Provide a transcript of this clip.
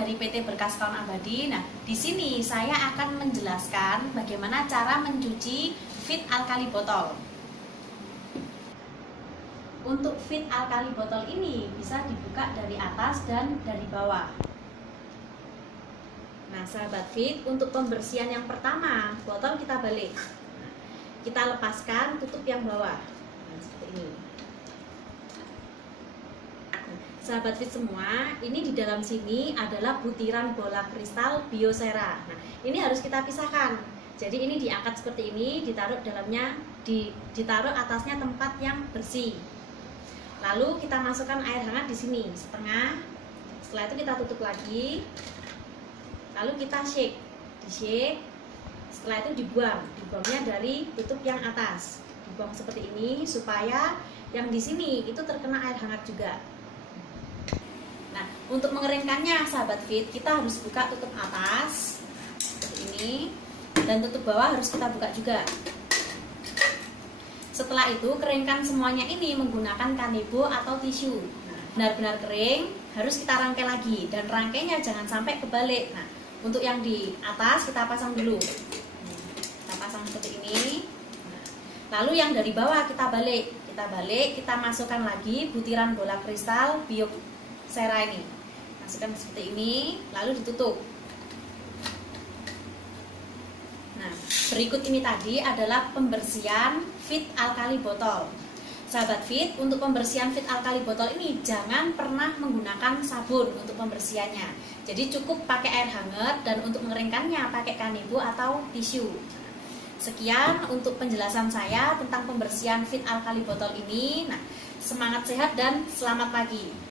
dari PT Berkas Kaun Abadi. Nah, di sini saya akan menjelaskan bagaimana cara mencuci feed alkali botol. Untuk feed alkali botol ini bisa dibuka dari atas dan dari bawah. Nah, sahabat feed, untuk pembersihan yang pertama, botol kita balik. Kita lepaskan tutup yang bawah. Nah, seperti ini. Sahabat feed semua, ini di dalam sini adalah butiran bola kristal biosera. Nah, ini harus kita pisahkan. Jadi ini diangkat seperti ini, ditaruh dalamnya, ditaruh atasnya tempat yang bersih. Lalu kita masukkan air hangat di sini setengah. Setelah itu kita tutup lagi. Lalu kita shake, di-shake. Setelah itu dibuangnya dari tutup yang atas. Dibuang seperti ini supaya yang di sini itu terkena air hangat juga. Nah, untuk mengeringkannya sahabat feed, kita harus buka tutup atas seperti ini, dan tutup bawah harus kita buka juga. Setelah itu keringkan semuanya ini menggunakan kanebo atau tisu. Benar-benar kering, harus kita rangkai lagi, dan rangkainya jangan sampai kebalik. Nah, untuk yang di atas kita pasang dulu. Kita pasang seperti ini. Lalu yang dari bawah kita balik, kita masukkan lagi butiran bola kristal biosera ini. Masukkan seperti ini, lalu ditutup. Nah, berikut ini tadi adalah pembersihan feed alkali botol. Sahabat feed, untuk pembersihan feed alkali botol ini jangan pernah menggunakan sabun untuk pembersihannya. Jadi cukup pakai air hangat, dan untuk mengeringkannya pakai kanebo atau tisu. Sekian untuk penjelasan saya tentang pembersihan feed alkali botol ini. Nah, semangat sehat dan selamat pagi.